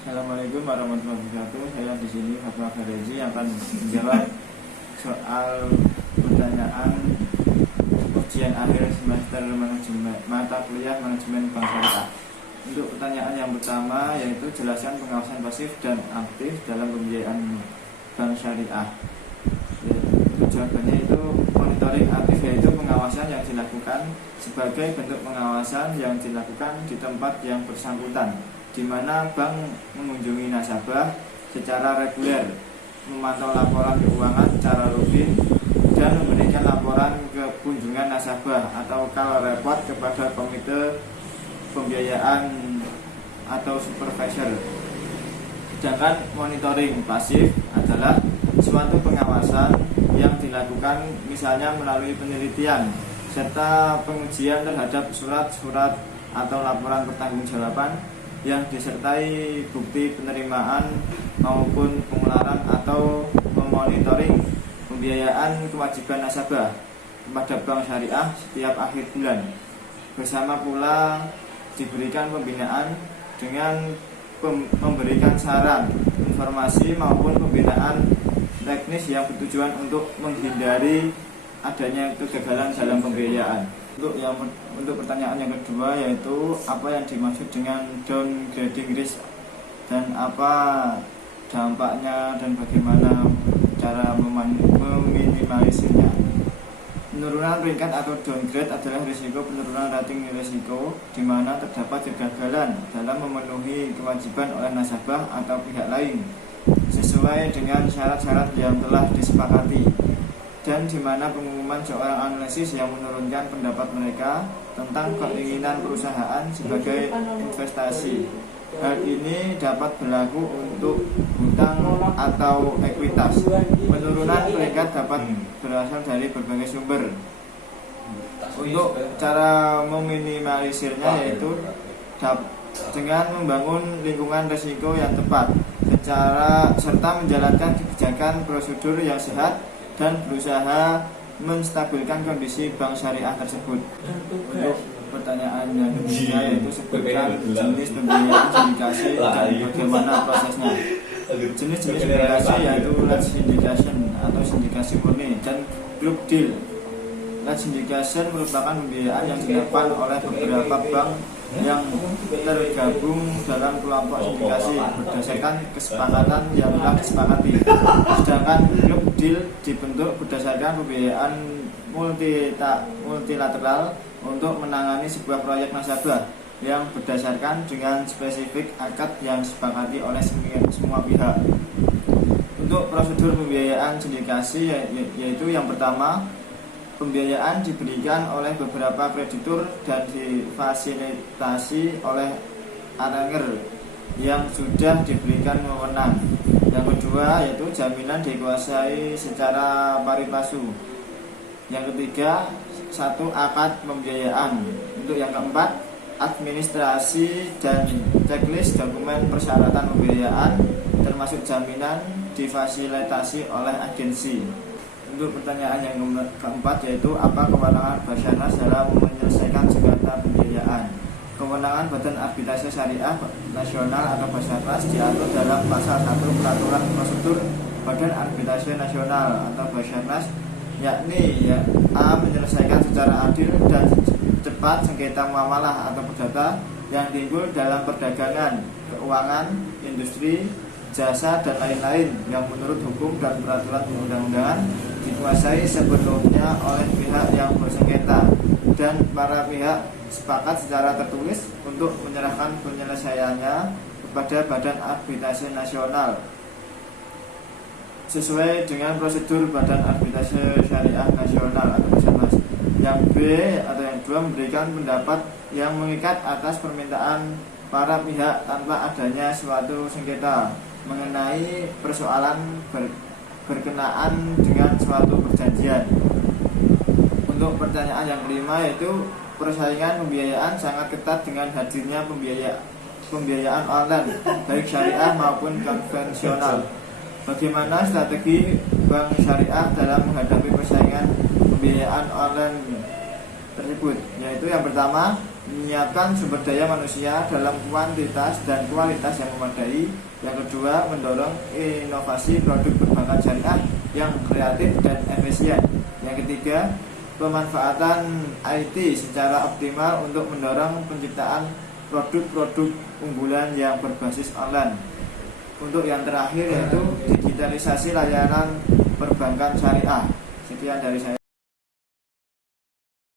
Assalamualaikum warahmatullahi wabarakatuh. Saya di sini Fatwa Farezi yang akan menjawab soal pertanyaan ujian akhir semester mata kuliah manajemen bank syariah. Untuk pertanyaan yang pertama yaitu jelaskan pengawasan pasif dan aktif dalam pembiayaan bank syariah. Jawabannya itu monitoring aktif, yaitu pengawasan yang dilakukan sebagai bentuk pengawasan yang dilakukan di tempat yang bersangkutan, di mana bank mengunjungi nasabah secara reguler, memantau laporan keuangan secara rutin, dan memberikan laporan ke kunjungan nasabah atau call report kepada komite pembiayaan atau supervisor. Sedangkan monitoring pasif adalah suatu pengawasan yang dilakukan misalnya melalui penelitian serta pengujian terhadap surat-surat atau laporan pertanggungjawaban yang disertai bukti penerimaan maupun pengeluaran, atau memonitoring pembiayaan kewajiban nasabah kepada bank syariah setiap akhir bulan. Bersama pula diberikan pembinaan dengan memberikan saran, informasi maupun pembinaan teknis yang bertujuan untuk menghindari adanya kegagalan dalam pembiayaan. Untuk pertanyaan yang kedua yaitu apa yang dimaksud dengan downgrading risk dan apa dampaknya dan bagaimana cara meminimalisirnya. Penurunan peringkat atau downgrade adalah risiko penurunan rating risiko di mana terdapat kegagalan dalam memenuhi kewajiban oleh nasabah atau pihak lain sesuai dengan syarat-syarat yang telah disepakati, dan di mana pengumuman seorang analisis yang menurunkan pendapat mereka tentang keinginan perusahaan sebagai investasi. Hal ini dapat berlaku untuk hutang atau ekuitas. Penurunan peringkat dapat berasal dari berbagai sumber. Untuk cara meminimalisirnya yaitu dengan membangun lingkungan risiko yang tepat, serta menjalankan kebijakan prosedur yang sehat dan berusaha menstabilkan kondisi bank syariah tersebut. Untuk pertanyaan yang ketiga yaitu sebutkan jenis pembiayaan sindikasi dan bagaimana prosesnya. Jenis-jenis sindikasi yaitu large syndication atau sindikasi murni dan group deal. Large syndication merupakan pembiayaan yang dilakukan oleh beberapa bank yang tergabung dalam kelompok sindikasi berdasarkan kesepakatan yang telah disepakati. Sedangkan group deal dibentuk berdasarkan pembiayaan multilateral untuk menangani sebuah proyek nasabah yang berdasarkan dengan spesifik akad yang disepakati oleh semua pihak. Untuk prosedur pembiayaan sindikasi yaitu yang pertama, pembiayaan diberikan oleh beberapa kreditur dan difasilitasi oleh arranger yang sudah diberikan wewenang. Yang kedua yaitu jaminan dikuasai secara pari passu. Yang ketiga, satu akad pembiayaan. Untuk yang keempat, administrasi dan checklist dokumen persyaratan pembiayaan termasuk jaminan difasilitasi oleh agensi. Untuk pertanyaan yang keempat yaitu apa kewenangan Basarnas dalam menyelesaikan sengketa pembiayaan. Kewenangan Badan Arbitrase Syariah Nasional atau Basarnas diatur dalam pasal 1 Peraturan Prosedur Badan Arbitrase Nasional atau Basarnas, yakni A. menyelesaikan secara adil dan cepat sengketa muamalah atau perdata yang timbul dalam perdagangan, keuangan, industri, jasa, dan lain-lain yang menurut hukum dan peraturan perundang-undangan dikuasai sepenuhnya oleh pihak yang bersengketa, dan para pihak sepakat secara tertulis untuk menyerahkan penyelesaiannya kepada Badan Arbitrase Nasional sesuai dengan prosedur Badan Arbitrase Syariah Nasional atau Basarnas. Yang B atau yang kedua, memberikan pendapat yang mengikat atas permintaan para pihak tanpa adanya suatu sengketa mengenai persoalan berkenaan dengan suatu perjanjian. Untuk pertanyaan yang kelima yaitu persaingan pembiayaan sangat ketat dengan hadirnya pembiayaan online baik syariah maupun konvensional. Bagaimana strategi bank syariah dalam menghadapi persaingan pembiayaan online tersebut? Yaitu yang pertama, menyiapkan sumber daya manusia dalam kuantitas dan kualitas yang memadai. Yang kedua, mendorong inovasi produk perbankan syariah yang kreatif dan efisien. Yang ketiga, pemanfaatan IT secara optimal untuk mendorong penciptaan produk-produk unggulan yang berbasis online. Untuk yang terakhir yaitu digitalisasi layanan perbankan syariah. Sekian dari saya.